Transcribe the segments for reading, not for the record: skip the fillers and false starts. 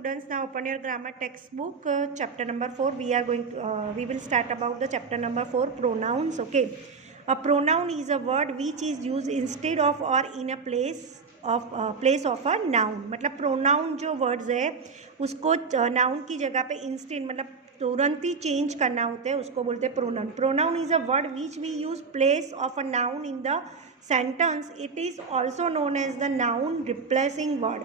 students, now open your grammar textbook, chapter number 4. We will start about the chapter number 4, pronouns. Okay, a pronoun is a word which is used instead of or in a place of a noun. मतलब pronoun जो words है उसको noun की जगह पे instant मतलब तुरंत ही change करना होता है, उसको बोलते हैं pronoun. Pronoun is a word which we use place of a noun in the sentence. It is also known as the noun replacing word.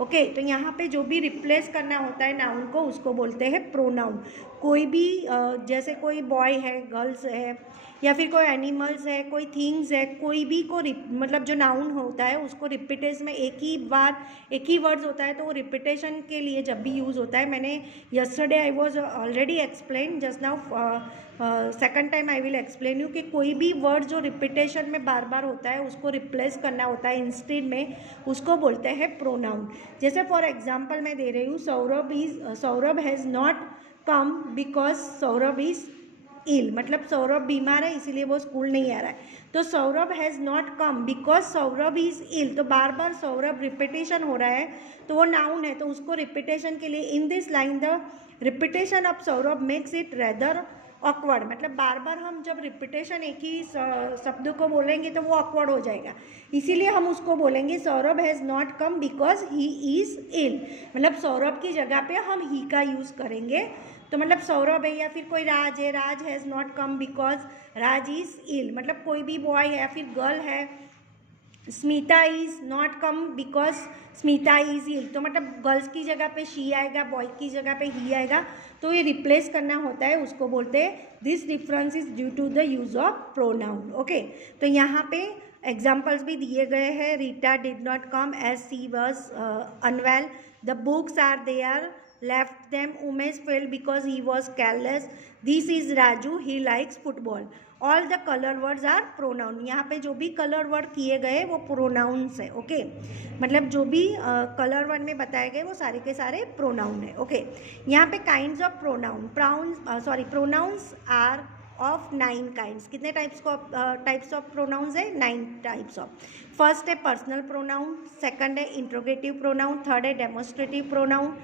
Okay तो यहाँ पे जो भी रिप्लेस करना होता है नाउन को उसको बोलते हैं प्रोनाउन. कोई भी जैसे कोई बॉय है, गर्ल्स है, या फिर कोई एनिमल्स है, कोई थिंग्स है, कोई भी को मतलब जो नाउन होता है उसको रिपीटेशन में एक ही वर्ड्स होता है, तो वो रिपीटेशन के लिए जब भी यूज़ होता है. मैंने yesterday I was already explain, just now second time I will explain you कि कोई भी वर्ड जो रिपीटेशन में बार बार होता है उसको रिप्लेस करना होता है इंस्टेड में, उसको बोलते हैं प्रोनाउन. जैसे फॉर एग्जांपल मैं दे रही हूँ, Saurabh has not come because Saurabh is ill. मतलब सौरभ बीमार है इसीलिए वो स्कूल नहीं आ रहा है. तो Saurabh has not come because Saurabh is ill. तो बार बार सौरभ रिपीटेशन हो रहा है तो वो नाउन है, तो उसको रिपीटेशन के लिए in this line the repetition of Saurabh makes it rather awkward. मतलब बार बार हम जब रिपीटेशन एक ही शब्द को बोलेंगे तो वो ऑकवर्ड हो जाएगा, इसीलिए हम उसको बोलेंगे Saurabh has not come because he is ill. मतलब सौरभ की जगह पे हम ही का यूज़ करेंगे. तो मतलब सौरभ है या फिर कोई राज है, Raj has not come because Raj is ill. मतलब कोई भी बॉय है या फिर गर्ल है, Smita is not come because Smita is ill. तो मतलब गर्ल्स की जगह पे शी आएगा, बॉय की जगह पे ही आएगा, तो ये रिप्लेस करना होता है, उसको बोलते हैं this difference is due to the use of pronoun. Okay तो यहाँ पे एग्जाम्पल्स भी दिए गए हैं. Rita did not come as she was unwell. The books are there, left them. Umesh failed because he was careless. This is Raju, he likes football. All the color words are pronoun. यहाँ पे जो भी colour word किए गए वो pronounce है. Okay मतलब जो भी कलर वर्ड में बताए गए वो सारे के सारे प्रोनाउन है. ओके यहाँ पे kinds of pronouns are of 9 kinds. कितने टाइप्स ऑफ प्रोनाउंस है? 9 टाइप्स ऑफ. फर्स्ट है पर्सनल प्रोनाउन, सेकंड है इंट्रोगेटिव प्रोनाउन, थर्ड है डेमोस्ट्रेटिव प्रोनाउन,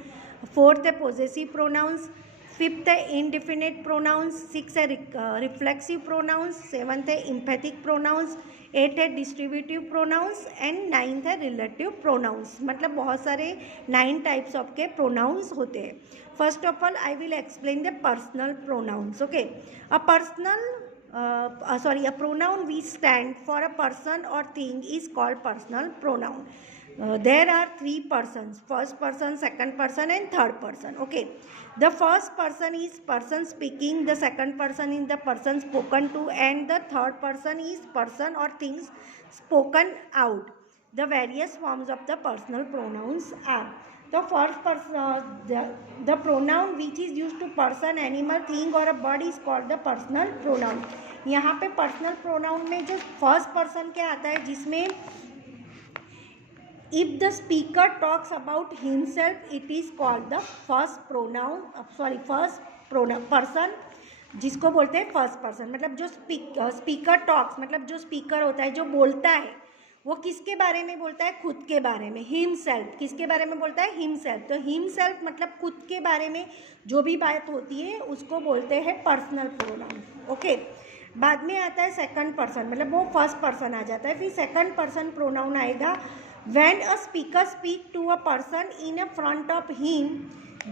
फोर्थ है पोजेसिव प्रोनाउंस, फिफ्थ है इनडिफिनिट प्रोनाउंस, सिक्स है रिफ्लेक्सिव प्रोनाउंस, सेवन्थ है इम्पैथिक प्रोनाउंस, एट है डिस्ट्रीब्यूटिव प्रोनाउंस एंड नाइन्थ है रिलेटिव प्रोनाउंस. मतलब बहुत सारे 9 टाइप्स ऑफ के प्रोनाउंस होते हैं. First of all I will explain the personal pronouns. Okay a pronoun which stand for a person or thing is called personal pronoun. There are 3 persons: first person, second person and third person. Okay, the first person is person speaking, the second person is the person spoken to, and the third person is person or things spoken out. The various forms of the personal pronouns are: the first person, the pronoun which is used to person, animal, thing or a bird is called the personal pronoun. यहाँ पे personal pronoun में जो first person क्या आता है, जिसमें if the speaker talks about himself it is called the first person, जिसको बोलते हैं फर्स्ट पर्सन. मतलब जो स्पीकर टॉक्स, मतलब जो स्पीकर होता है, जो बोलता है, वो किसके बारे में बोलता है? खुद के बारे में. हिमसेल्फ किसके बारे में बोलता है? हिमसेल्फ. तो हिमसेल्फ मतलब खुद के बारे में जो भी बात होती है उसको बोलते हैं पर्सनल प्रोनाउन. ओके बाद में आता है सेकंड पर्सन, मतलब वो फर्स्ट पर्सन आ जाता है. फिर सेकंड पर्सन प्रोनाउन आएगा when a speaker speak to a person in a front of him,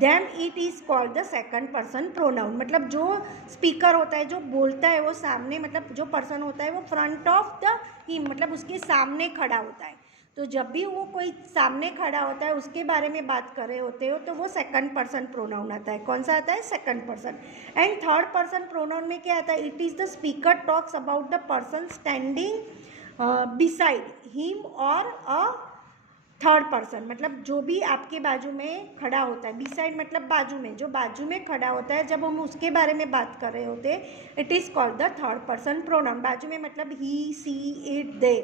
then it is called the second person pronoun. मतलब जो स्पीकर होता है, जो बोलता है, वो सामने, मतलब जो पर्सन होता है वो फ्रंट ऑफ द हिम, मतलब उसके सामने खड़ा होता है. तो जब भी वो कोई सामने खड़ा होता है उसके बारे में बात कर रहे होते हो तो वो सेकंड पर्सन प्रोनाउन आता है. कौन सा आता है? Second person. And third person pronoun में क्या आता है? It is the speaker talks about the person standing beside him और अ थर्ड पर्सन. मतलब जो भी आपके बाजू में खड़ा होता है, बिसाइड मतलब बाजू में, जो बाजू में खड़ा होता है, जब हम उसके बारे में बात कर रहे होते हैं it is called the third person pronoun. बाजू में मतलब he, she, it, they.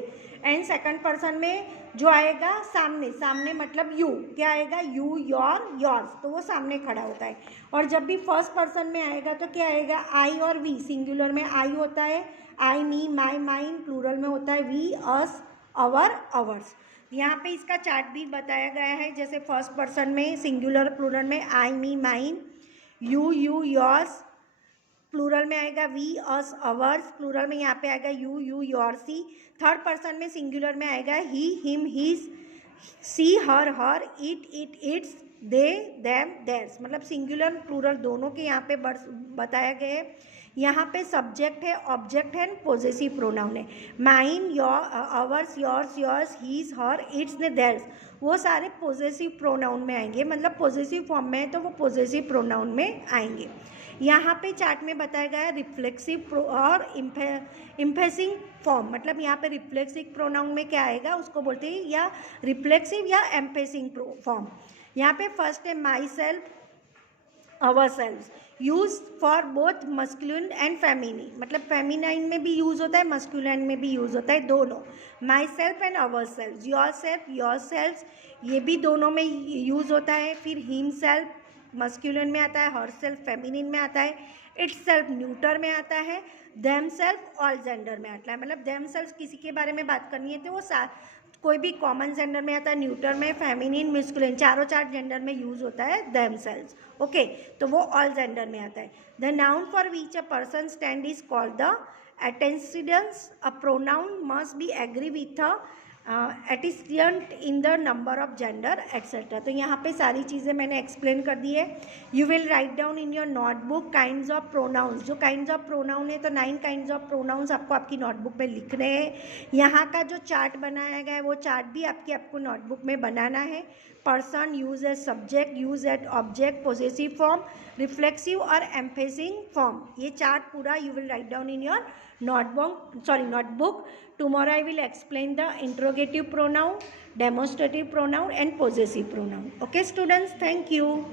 And second person में जो आएगा सामने मतलब यू, क्या आएगा? You, your, yours. तो वो सामने खड़ा होता है. और जब भी फर्स्ट पर्सन में आएगा तो क्या आएगा? आई और वी. सिंगुलर में आई होता है, आई, मी, माई, माइन. प्लूरल में होता है वी, अस, अवर, अवर्स. यहाँ पे इसका चार्ट भी बताया गया है, जैसे फर्स्ट पर्सन में सिंगुलर प्लूरल में I me mine, you yours, plural में आएगा वी अस अवर्स, प्लूरल में यहाँ पे आएगा यू योर सी, थर्ड पर्सन में सिंगुलर में आएगा he him his, she her it its, they them theirs, मतलब सिंगुलर प्लूरल दोनों के यहाँ पे बताया गया है। यहाँ पे सब्जेक्ट है, ऑब्जेक्ट है, पोजेसिव प्रोनाउन है। Mine, your, ours, yours, his, her, its ने देयर्स, वो सारे पोजेसिव प्रोनाउन में आएंगे, मतलब पोजेसिव फॉर्म में है तो वो पोजेसिव प्रोनाउन में आएंगे। यहाँ पे चार्ट में बताया गया है रिफ्लेक्सिव और इम्फेसिंग फॉर्म, मतलब यहाँ पे रिफ्लेक्सिव प्रोनाउन में क्या आएगा उसको बोलते हैं या रिफ्लेक्सिव या एम्फेसिंग फॉर्म। यहाँ पे फर्स्ट है my self, our self, use for both masculine and feminine, मतलब फेमिनाइन में भी यूज़ होता है, मस्कुलिन में भी यूज़ होता है, दोनों। My self and our self, your self, ये भी दोनों में यूज़ होता है। फिर हिम सेल्फ मस्कुलिन में आता है, हर सेल्फ फेमिनिन में आता है, इट्स सेल्फ न्यूटर में आता है, देम सेल्फ ऑल जेंडर में आता है, मतलब देम सेल्फ किसी के बारे में बात करनी है तो वो कोई भी कॉमन जेंडर में आता है, न्यूटर में, फेमिनिन, मस्कुलिन, चारों जेंडर में यूज होता है देम सेल्फ, ओके, तो वो ऑल जेंडर में आता है। The noun for which a person stand is called the antecedents, a pronoun must be agree with a antecedent in the number of gender etcetera. तो यहाँ पे सारी चीज़ें मैंने एक्सप्लेन कर दी है। You will write down in your notebook kinds of pronounce, जो kinds of pronoun है तो 9 काइंड्स ऑफ प्रोनाउंस आपको आपकी नोटबुक में लिखने हैं। यहाँ का जो चार्ट बनाया गया है वो चार्ट भी आपको नोटबुक में बनाना है। Person, use as subject, use as object, possessive form, reflexive और एम्फेसिंग फॉर्म, ये चार्ट पूरा you will write down in your notebook. Tomorrow I will explain the interrogative pronoun, demonstrative pronoun and possessive pronoun. Okay students, thank you.